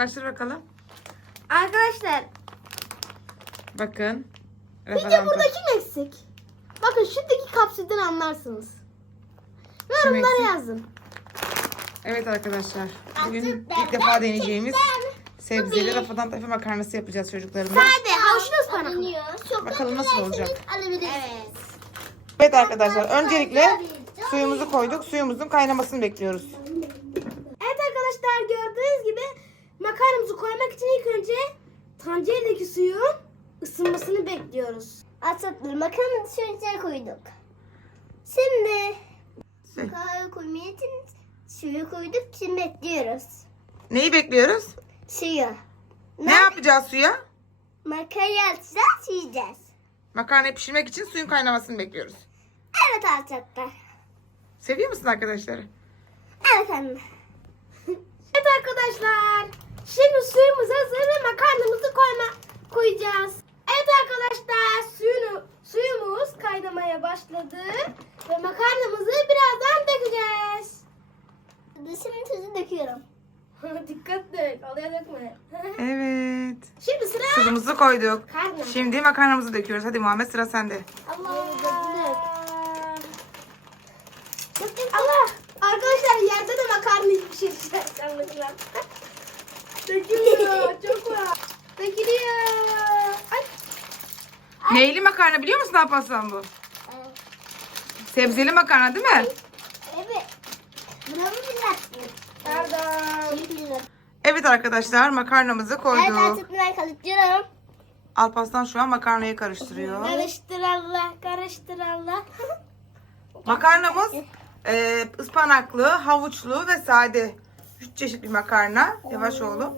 yaklaştır bakalım. Arkadaşlar Bakın. Peki Referanta. burada kim eksik? Bakın şuradaki kapsülden anlarsınız. Yorumlara eksik? yazın. Evet arkadaşlar. Bugün ilk defa deneyeceğimiz sebzeli rafadan tayfa makarnası yapacağız çocuklarımla. Sade, havuçlu ıspanak. Bakalım nasıl olacak. Evet. Evet arkadaşlar öncelikle suyumuzu koyduk. Suyumuzun kaynamasını bekliyoruz. Evet arkadaşlar gördüğünüz gibi makarnamızı koymak için ilk önce tenceredeki suyun ısınmasını bekliyoruz. Asatlı makarnanın suyunu koyduk. Şimdi Şey, makarna koymaya için suyu koyduk. Şimdi bekliyoruz. Neyi bekliyoruz? Suyu. Ne yapacağız suya? Makarna atacağız, yiyeceğiz. Makarnayı pişirmek için suyun kaynamasını bekliyoruz. Evet alçaklar. Seviyor musun arkadaşları? Evet anne. Evet arkadaşlar. Şimdi suyumuz hazır makarnamızı koyma koyacağız. Evet arkadaşlar suyunu, suyumuz kaynamaya başladı. Ve makarnamızı birazdan dökeceğiz. Şimdi tuzu döküyorum. Dikkat dök. Alaya dökme. Evet. Şimdi sıra Tuzumuzu koyduk. makarna. Şimdi makarnamızı döküyoruz. Hadi Muhammed sıra sende. Allah. Allah. Arkadaşlar yerde de makarna pişireceğiz. Anlaşılan. Dökülüyor. Çok var. Dökülüyor. Ay. Neyli makarna biliyor musun Alparslan bu? Sebzeli makarna değil mi? Evet. Bravo billahi. Pardon. Evet arkadaşlar makarnamızı Evet koyduk. artık ben. Alparslan şu an makarnayı karıştırıyor. Karıştır Allah. Karıştır Allah. Makarnamız e, ıspanaklı, havuçlu ve sade. Üç çeşit bir makarna. Yavaş oğlum.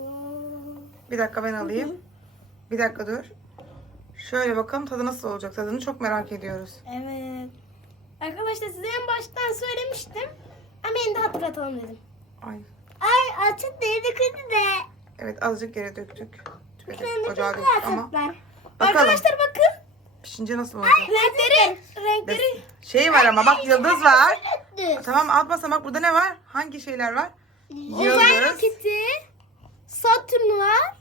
Bir dakika ben alayım. Bir dakika dur. Şöyle bakalım tadı nasıl olacak. Tadını çok merak ediyoruz. Evet. Arkadaşlar size en baştan söylemiştim. Ama yine de hatırlatalım dedim. Ay. Ay açık değil kızı de. Evet azıcık yere döktük. Ocağa döktük ama bakalım Arkadaşlar bakın. pişince nasıl olacak. Renkleri, renkleri. Şey var ama bak yıldız var. Tamam Alparslan bak burada ne var? Hangi şeyler var? Uzay Yıldız. roketi. Satürn var.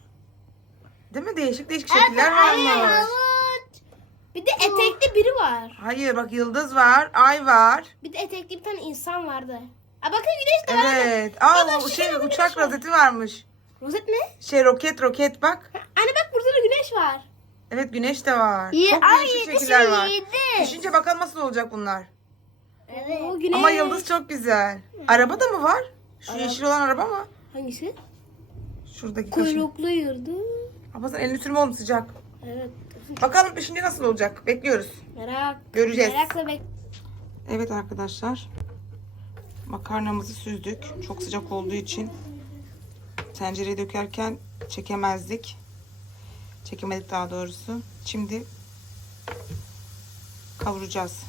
Değil mi? Değişik değişik şekiller varmış. Havuç. Bir de etekli biri var. Hayır bak yıldız var, ay var. Bir de etekli bir tane insan vardı. Aa bakın güneş de var. Evet. Aa bu şey uçak var. rozeti varmış. Rozet ne? Şey roket roket bak. Anne bak burada da güneş var. Evet güneş de var. Ye- Çok Ay, değişik yedi şekiller şey var. yedi. Pişince bakalım nasıl olacak bunlar. Evet. Güneş. Ama yıldız çok güzel. Araba da mı var? Şu yeşil olan araba mı? Hangisi? Şuradaki taşın. Kuyruklu yıldız. Ama sen elini sürme oğlum sıcak. Evet. Bakalım pişince nasıl olacak? Bekliyoruz. Merak. Göreceğiz. Merakla bek. Evet arkadaşlar. Makarnamızı süzdük. Çok sıcak olduğu için tencereye dökerken çekemezdik. Çekemedik daha doğrusu. Şimdi kavuracağız.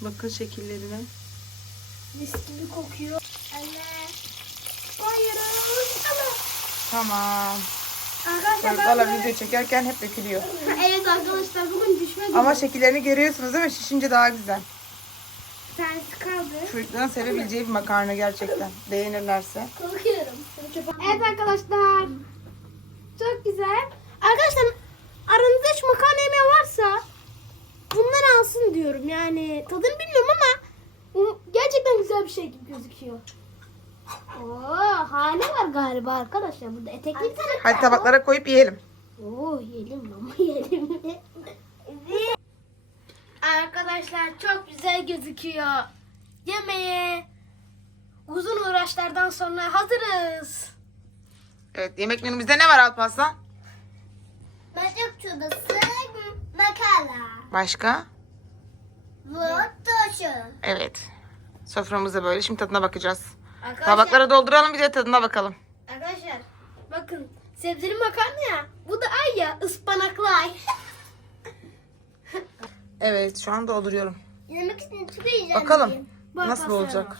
Bakın şekillerine. Mis gibi kokuyor. Anne. Ama. Tamam. Arkadaşlar ben Valla video çekerken hep dökülüyor. Evet arkadaşlar bugün düşme günü. Ama şekillerini görüyorsunuz değil mi? Şişince daha güzel. Bir tanesi kaldı. Çocukların sevebileceği bir makarna gerçekten. Beğenirlerse. Korkuyorum. Evet arkadaşlar. Çok güzel. Arkadaşlar aranızda hiç makarna yemeği varsa bunları alsın diyorum. Yani tadını bilmiyorum ama bu gerçekten güzel bir şey gibi gözüküyor. Oo, hane var galiba arkadaşlar burada etekli bir tane. Hadi tabaklara koyup yiyelim. Oo yiyelim ama yiyelim. Arkadaşlar çok güzel gözüküyor. Yemeğe uzun uğraşlardan sonra hazırız. Evet yemek menümüzde ne var Alparslan? Bacak çorbası, makarna. Başka? Bu turşu. Evet. Soframızda böyle. Şimdi tadına bakacağız. Arkadaşlar, Tabaklara dolduralım bir de tadına bakalım. arkadaşlar bakın sebzeli makarna ya. Bu da ay ya ıspanaklı ay. Evet şu an dolduruyorum. Yemek için heyecanlıyım. Bakalım Bak, nasıl baksana. olacak.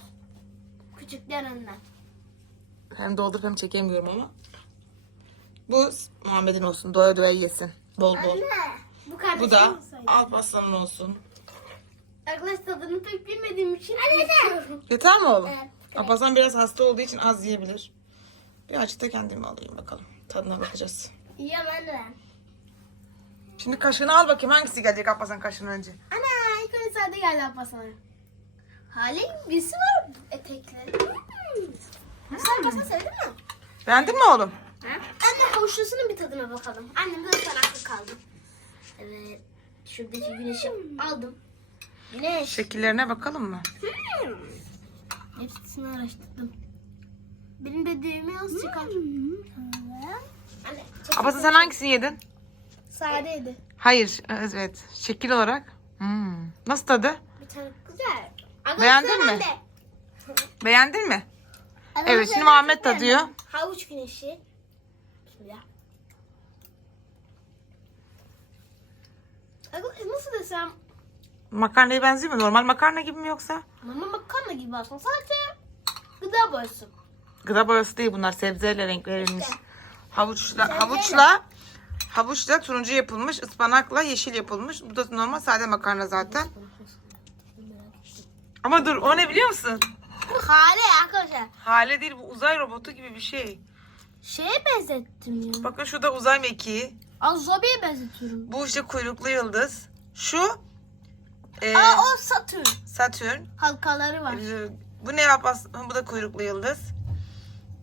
Küçüklerinden. Hem doldurup hem çekemiyorum ama. Bu Muhammed'in olsun. Doya doya yesin. Bol bol. Anne. Bu Bu da olsaydı. Alparslan'ın olsun. Arkadaşlar tadını pek bilmediğim için. Anne, istiyorum. Yeter mi oğlum? Evet. Alparslan biraz hasta olduğu için az yiyebilir. Birazcık da kendime alayım bakalım. Tadına bakacağız. Ya ben de. Şimdi kaşığını al bakayım. Hangisi gelecek Alparslan kaşığın önce? Ana ilk önce sade geldi Alparslan'a. Hale birisi var etekli. Hmm. Sen Alparslan sevdin mi? Beğendin mi oğlum? Anne havuçlusunun bir tadına bakalım. Annem de ıspanaklı kaldı. Evet. Şuradaki güneşi aldım. Güneş. Şekillerine bakalım mı? Hepsini araştırdım. Benim de düğümü az çıkar. Anne, çok Alparslan sen hangisini yedin? sadeydi. Hayır. Evet. Şekil olarak. Hmm. Nasıl tadı? Bir tane güzel. Beğendin mi? Beğendin mi? Evet şimdi Muhammed tadıyor. Havuç güneşi. Bismillah. Arkadaşlar nasıl desem Makarnaya benziyor mu? Normal makarna gibi mi yoksa? mama makarna gibi aslında sadece gıda boyası. Gıda boyası değil bunlar. Sebzeyle renk verilmiş. Havuçla, havuçla, havuçla turuncu yapılmış, ıspanakla yeşil yapılmış. Bu da normal sade makarna zaten. Ama dur o ne biliyor musun? Hale arkadaşlar. Hale değil bu uzay robotu gibi bir şey. Şeye benzettim ya. Bakın şurada uzay mekiği. Az Zobi'ye benzetiyorum. Bu işte kuyruklu yıldız. Şu e, Aa o Satürn. Satürn. Halkaları var. E, Bu ne yapas? Bu da kuyruklu yıldız.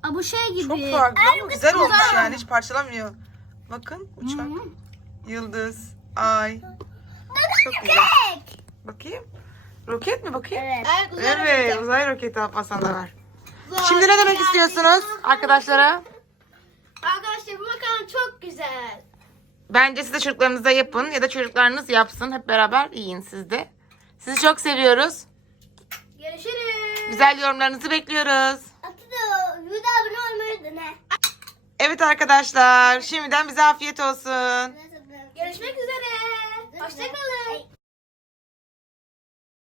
Aa bu şey gibi. Çok farklı ama güzel olmuş güzel. yani hiç parçalamıyor. Bakın uçak, yıldız, ay. Çok güzel. Bakayım. Roket mi bakayım? Evet. Evet, güzel Evet, uzay roketi Alparslan da var. Şimdi ne demek istiyorsunuz arkadaşlara? Arkadaşlar bu makarna çok güzel. Bence siz de çocuklarınıza yapın ya da çocuklarınız yapsın. Hep beraber yiyin siz de. Sizi çok seviyoruz. Görüşürüz. Güzel yorumlarınızı bekliyoruz. Atı bir de abone olmayı unutma. ne? Evet arkadaşlar, şimdiden bize afiyet olsun. Görüşmek üzere. Hoşçakalın.